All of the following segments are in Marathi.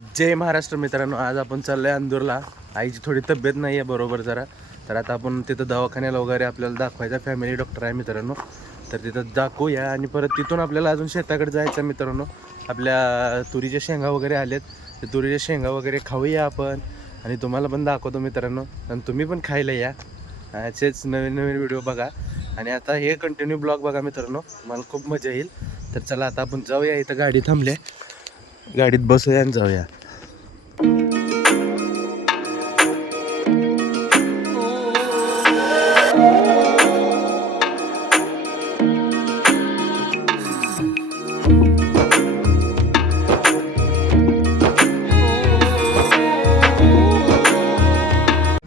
जय महाराष्ट्र मित्रांनो आज आपण चाललोय अंदूरला. आईची थोडी तब्येत नाही आहे बरोबर जरा. तर आता आपण तिथं दवाखान्याला वगैरे आपल्याला दाखवायचा. फॅमिली डॉक्टर आहे मित्रांनो. तर तिथं दाखवूया आणि परत तिथून आपल्याला अजून शेताकडे जायचं मित्रांनो. आपल्या तुरीच्या शेंगा वगैरे आलेत. तर तुरीच्या शेंगा वगैरे खाऊया आपण. आणि तुम्हाला पण दाखवतो मित्रांनो. आणि तुम्ही पण खायला या. असेच नवीन नवीन व्हिडिओ बघा. आणि आता हे कंटिन्यू ब्लॉग बघा मित्रांनो. मला खूप मजा येईल. तर चला आता आपण जाऊया. इथं गाडी थांबल्या गाडीत बसूया आणि जाऊया.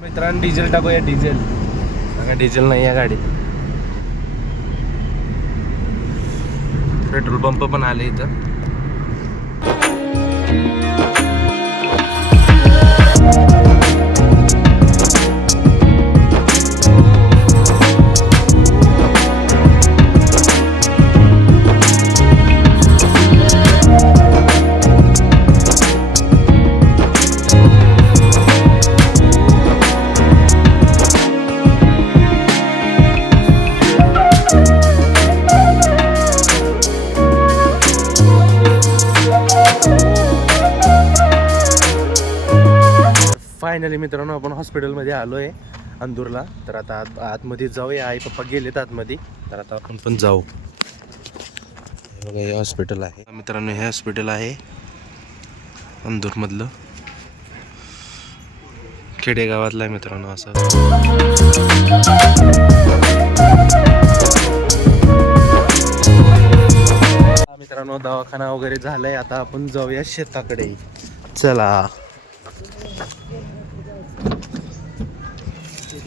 मित्रांनो डिझेल टाकूया डिझेल बघा डिझेल नाही या गाडीत. पेट्रोल पंप पण आले इथं. Thank फायनली मित्रांनो आपण हॉस्पिटलमध्ये आलो आहे अंदूरला. तर आता आत आतमध्ये जाऊया. आई पप्पा गेलेत आतमध्ये. तर आता आपण पण जाऊ. हे बघा हे हॉस्पिटल आहे. मित्रांनो हे हॉस्पिटल आहे अंदूरमधलं. खेडेगावातलं आहे मित्रांनो असं. मित्रांनो दवाखाना वगैरे झालाय. आता आपण जाऊया शेताकडे. चला.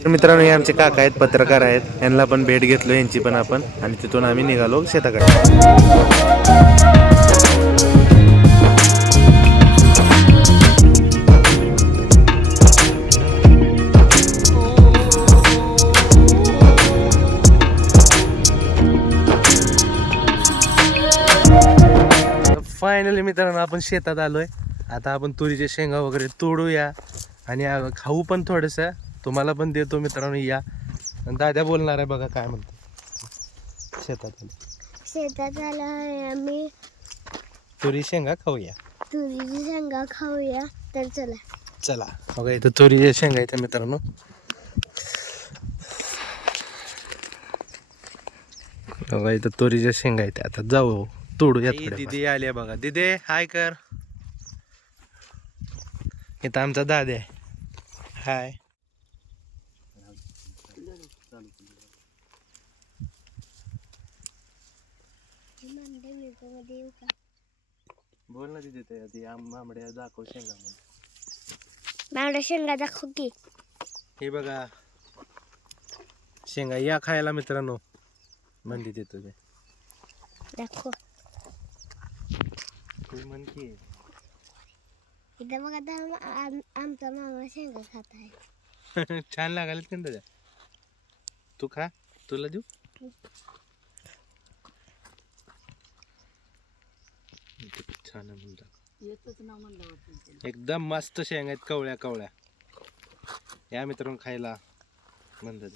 तर मित्रांनो हे आमचे काका आहेत पत्रकार आहेत. यांना पण भेट घेतलो यांची पण आपण. आणि तिथून आम्ही निघालो शेताकडे. फायनली मित्रांनो आपण शेतात आलोय. आता आपण तुरीचे शेंगा वगैरे तोडूया. आणि खाऊ पण थोडस. तुम्हाला पण देतो मित्रांनो या. आणि दादा बोलणार आहे बघा काय म्हणतो. शेतात आले. शेतात आलो आहे आम्ही. तुरी शेंगा खाऊया. तुरीची शेंगा खाऊया. तर चला. चला. बघा इथं तुरीचे शेंगा इथं मित्रांनो. बघा इथं तुरीच्या शेंगा इथे आता जाऊ. तोडूया दिदी आली बघा. दिदे हाय कर. इथं आमचा दादा बोल ना दिदी ते आधी आंबाड्या दाखव शेंगा म्हणून मॅडम शेंगा दाखव की. हे बघा. शेंगा या खायला मित्रांनो. मंदी देतो ते. दाखव. तू म्हण की. इथं बघा आता आम- आम- आमचा मामा शेंगा खात आहे. छान लागायला का त्याच्या तू खा. तुला देऊ? किती छान आहे म्हणून दाखव. एकदम मस्त शेंगा आहेत कवळ्या कवळ्या. या मित्रांनो खायला. म्हणतात.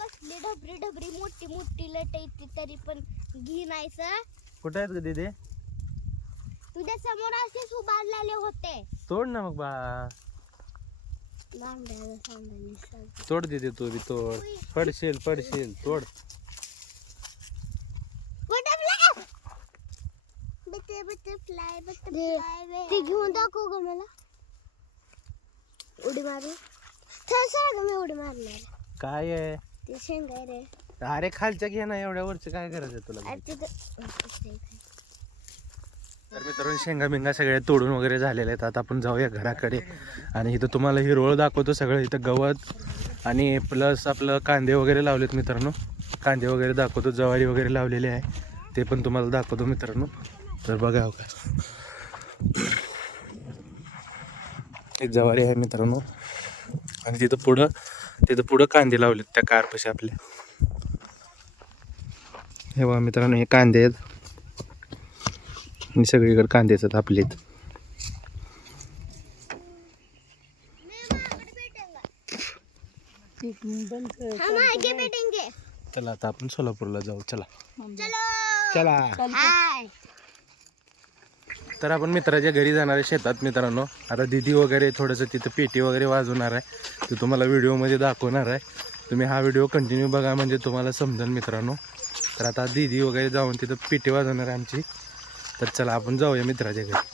कसली डबरी डबरी मोठी मोठी लटायची तरी पण घी नाही सर. कुठं आहेत ग दिदे? तुझ्या समोर असेच उभारलेले होते. तोड ना मग बा. तोड दिदे तू बी तोड. पडशील पडशील तोड. ते घेऊन दाखव ग मला. उडी मारू. सर मी उडी मारणार काय आहे? ते शेंगा रे. अरे खालच्या घे ना एवढ्या वरचं काय करायचं तुला? तर मित्रांनो शेंगा बिंगा सगळे तोडून वगैरे झालेले आहेत. आता आपण जाऊया घराकडे. आणि इथं तुम्हाला हिरवळ दाखवतो सगळं. इथं गवत आणि प्लस आपलं कांदे वगैरे लावलेत मित्रांनो. कांदे वगैरे दाखवतो. ज्वारी वगैरे लावलेले आहे. ते पण तुम्हाला दाखवतो मित्रांनो. तर बघा हो का एक ज्वारी आहे मित्रांनो. आणि तिथं पुढं तिथं पुढं कांदे लावलेत त्या कारपाशी आपल्या हे बघा मित्रांनो हे कांदे आहेत. आणि सगळीकडे हम आगे बैठेंगे चला आता आपण सोलापूरला जाऊ. चला. चलो. तर आपण मित्राच्या घरी जाणार आहे शेतात मित्रांनो. आता दिदी वगैरे थोडंसं तिथं पेटी वगैरे वाजवणार आहे. ते तुम्हाला व्हिडिओमध्ये दाखवणार आहे. तुम्ही हा व्हिडिओ कंटिन्यू बघा म्हणजे तुम्हाला समजेल मित्रांनो. तर आता दिदी वगैरे जाऊन तिथं पेटी वाजवणार आहे आमची. तर चला आपण जाऊया मित्राच्या घरी.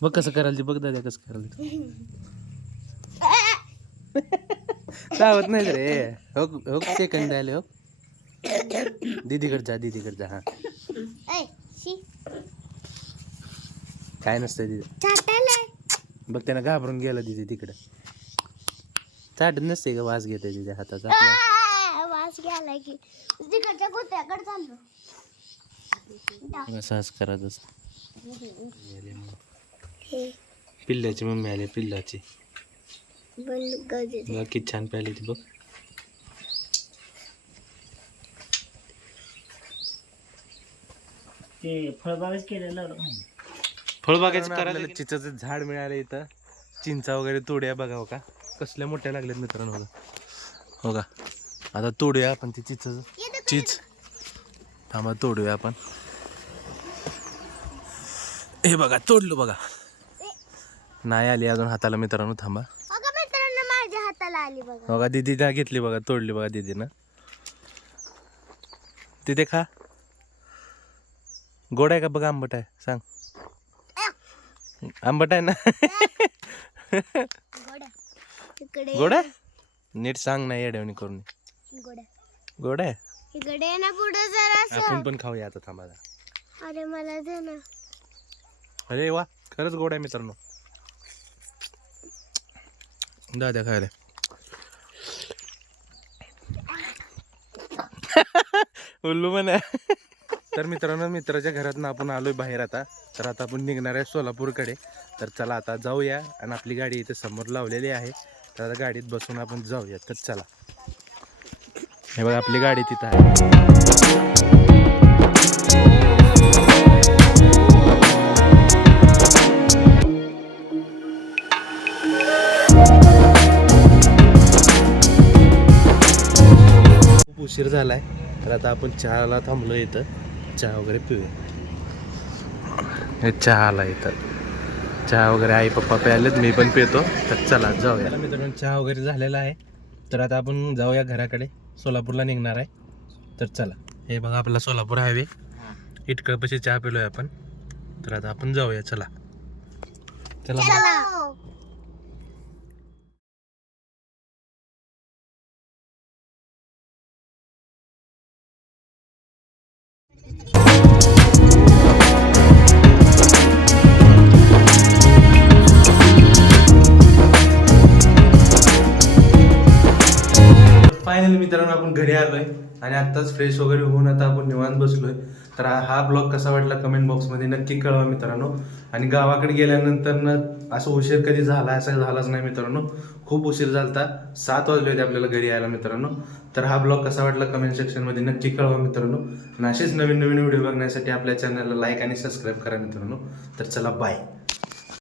बघ कसं करायला बघ दादा कसं करायला सावत नाही रे. हो हो सेकंद आले हो दीदीकडे जा दीदीकडे जा हा. काय नसतं दीदी? चाटायला. बघ त्यानं घाबरून गेला दिदी तिकडं. चाटत नसते का? वास घेते तिच्या हाताचा वास घ्यायला की. तिकडच्या कुत्र्याकडे चाललो. असं करत असत. हे पिल्ल्याची मम्मी आली पिल्लाची. किती छान प्याली ती बघ. ते फळबागच केलेलं फळबागाचं करायला चिंचाचं झाड मिळालं इथं. चिंचा वगैरे तोड्या बघा का? कसल्या मोठ्या लागल्यात मित्रांनो बघा. हो का? आता तोडूया आपण ती चिंच. चीच थांबा तोडूया आपण. हे बघा तोडलो बघा. नाही आली अजून हाताला मित्रांनो थांबा. अगं मित्रांनो माझ्या हाताला आली बघा. बघा घेतली बघा तोडली बघा दिदीनं. तिथे खा. गोड आहे का बघा आंबट आहे? सांग. आंबट आहे ना? गोड आहे. नीट सांग ना येड्यावणी करून. गोड आहे. इकडे ना पुढे जरा आपण पण खाऊया आता थांबा जरा. अरे मला दे ना. अरे वा खरंच गोड आहे मित्रांनो. दाद्या खायला. उल्लू आहे तर मित्रांनो मित्राच्या घरातनं आपण आलोय बाहेर आता. तर आता आपण निघणार आहे सोलापूरकडे. तर चला आता जाऊया आणि आपली गाडी इथे समोर लावलेली आहे. तर आता गाडीत बसून आपण जाऊया. तर चला. हे बघा आपली गाडी तिथं आहे. उशीर झालाय. तर आता आपण चहाला थांबलो इथं. चहा वगैरे पिऊया. हे चहाला इथं. चहा वगैरे आई पप्पा प्यायलेत मी पण पितो. तर चला जाऊया. मित्रांनो चहा वगैरे झालेला आहे. तर आता आपण जाऊया घराकडे. सोलापूरला निघणार आहे. तर चला हे बघा आपला सोलापूर हायवे. इटकळपाशी चहा पिलोय आपण. तर आता आपण जाऊया चला. चला. मित्रांनो आपण घरी आलोय आणि आत्ताच फ्रेश वगैरे होऊन आता आपण निवांत बसलोय. तर हा- ब्लॉग कसा वाटला कमेंट बॉक्समध्ये नक्की कळवा मित्रांनो. आणि गावाकडे गेल्यानंतर ना असं उशीर कधी झाला असा झालाच नाही मित्रांनो. खूप उशीर झालता. सात वाजले होते आपल्याला घरी यायला मित्रांनो. तर हा ब्लॉग कसा वाटला कमेंट सेक्शनमध्ये नक्की कळवा मित्रांनो. आणि असेच नवीन नवीन व्हिडिओ बघण्यासाठी आपल्या चॅनलला लाईक आणि सबस्क्राईब करा मित्रांनो. तर चला बाय